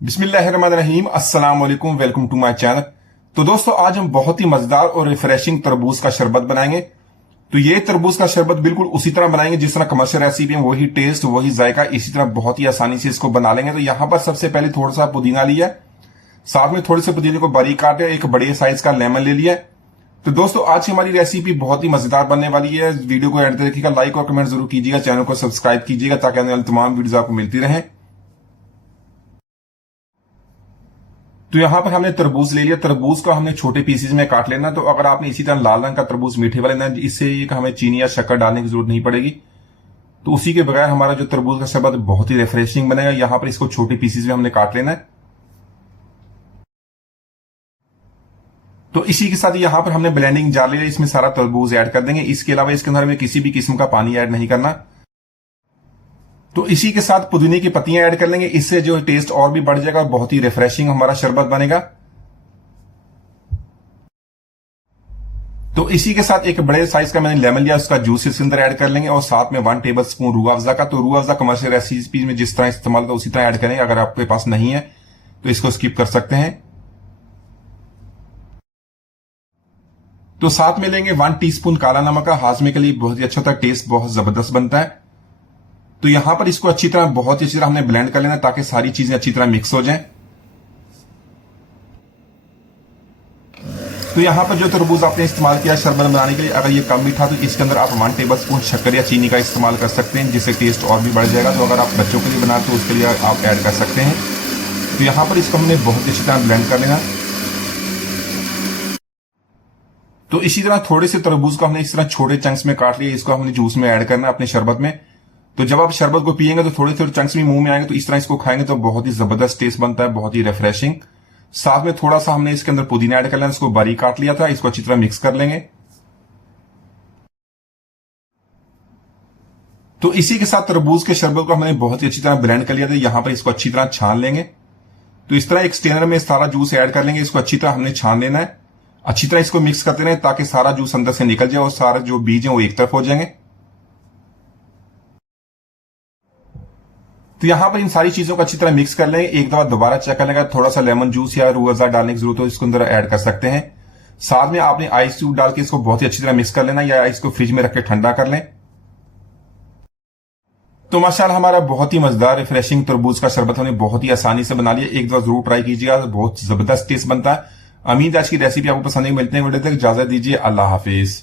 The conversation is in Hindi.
बिस्मिल्लाहिर्रहमानिर्रहीम, अस्सलाम वालेकुम, वेलकम टू माय चैनल। तो दोस्तों, आज हम बहुत ही मजेदार और रिफ्रेशिंग तरबूज का शरबत बनाएंगे। तो ये तरबूज का शरबत बिल्कुल उसी तरह बनाएंगे जिस तरह कमर्शियल रेसिपी में, वही टेस्ट वही जायका, इसी तरह बहुत ही आसानी से इसको बना लेंगे। तो यहां पर सबसे पहले थोड़ा सा पुदीना लिया, साथ में थोड़े से पुदीने को बारीक काटे, एक बड़े साइज का लेमन ले लिया। तो दोस्तों, आज की हमारी रेसिपी बहुत ही मजेदार बनने वाली है। वीडियो को एंड तक देखिएगा, लाइक और कमेंट जरूर कीजिएगा, चैनल को सब्सक्राइब कीजिएगा ताकि आने वाली तमाम वीडियो आपको मिलती रहें। तो यहां पर हमने तरबूज ले लिया, तरबूज को हमने छोटे पीसेज में काट लेना। तो अगर आपने इसी तरह लाल रंग का तरबूज मीठे वाले लेना, इससे हमें चीनी या शक्कर डालने की जरूरत नहीं पड़ेगी। तो उसी के बगैर हमारा जो तरबूज का शरबत बहुत ही रिफ्रेशिंग बनेगा। यहां पर इसको छोटे पीसेज में हमने काट लेना है। तो इसी के साथ यहां पर हमने ब्लेंडिंग जार लिया, इसमें सारा तरबूज ऐड कर देंगे। इसके अलावा इसके अंदर हमें किसी भी किस्म का पानी ऐड नहीं करना। तो इसी के साथ पुदीने की पत्तियां ऐड कर लेंगे, इससे जो टेस्ट और भी बढ़ जाएगा और बहुत ही रिफ्रेशिंग हमारा शरबत बनेगा। तो इसी के साथ एक बड़े साइज का मैंने लेमन लिया, उसका जूस इसके अंदर ऐड कर लेंगे और साथ में 1 टेबल स्पून रूह अफ़ज़ा का। तो रूह अफ़ज़ा कमर्शियल रेसिपी में जिस तरह इस्तेमाल होता है उसी तरह ऐड करेंगे। अगर आपके पास नहीं है तो इसको स्किप कर सकते हैं। तो साथ में लेंगे 1 टीस्पून काला नमक का, हाजमे के लिए बहुत ही अच्छा होता है, टेस्ट बहुत जबरदस्त बनता है। तो यहां पर इसको अच्छी तरह, बहुत ही अच्छी तरह हमने ब्लेंड कर लेना ताकि सारी चीजें अच्छी तरह मिक्स हो जाएं। तो यहां पर जो तरबूज आपने इस्तेमाल किया शरबत बनाने के लिए, अगर ये कम मीठा तो इसके अंदर आप 1 टेबल स्पून शक्कर या चीनी का इस्तेमाल कर सकते हैं, जिससे टेस्ट और भी बढ़ जाएगा। तो अगर आप बच्चों के लिए बनाते तो उसके लिए आप ऐड कर सकते हैं। तो यहां पर इसको हमने बहुत अच्छी तरह ब्लेंड कर लेना। तो इसी तरह थोड़े से तरबूज को हमने इस तरह छोटे चंक्स में काट लिया, इसको हमने जूस में ऐड करना है अपने शरबत में। तो जब आप शरबत को पिएंगे तो थोड़े थोड़े चंक्स भी मुंह में आएंगे, तो इस तरह इसको खाएंगे तो बहुत ही जबरदस्त टेस्ट बनता है, बहुत ही रिफ्रेशिंग। साथ में थोड़ा सा हमने इसके अंदर पुदीना ऐड कर लेना, इसको बारीक काट लिया था, इसको अच्छी तरह मिक्स कर लेंगे। तो इसी के साथ तरबूज के शरबत को हमने बहुत ही अच्छी तरह ब्लेंड कर लिया था। यहां पर इसको अच्छी तरह छान लेंगे। तो इस तरह एक स्ट्रेनर में सारा जूस ऐड कर लेंगे, इसको अच्छी तरह हमने छान लेना है। अच्छी तरह इसको मिक्स करते रहें ताकि सारा जूस अंदर से निकल जाए और सारे जो बीज हैं वो एक तरफ हो जाएंगे। तो यहां पर इन सारी चीजों को अच्छी तरह मिक्स कर लेंगे। एक दफा दोबारा चेक करने का, थोड़ा सा लेमन जूस या रूह अफ़ज़ा डालने की जरूरत हो इसको अंदर ऐड कर सकते हैं। साथ में आपने आइस क्यूब डाल के इसको बहुत ही अच्छी तरह मिक्स कर लेना, या इसको फ्रिज में रख के ठंडा कर लें। तो माशाल्लाह हमारा बहुत ही मजेदार रिफ्रेशिंग तरबूज का शरबत हमने बहुत ही आसानी से बना लिया। एक दफा जरूर ट्राई कीजिएगा, बहुत जबरदस्त टेस्ट बनता है। उम्मीद आज की रेसिपी आपको पसंद है। मिलते हैं वीडियो तक, इजाजत दीजिए, अल्लाह हाफिज।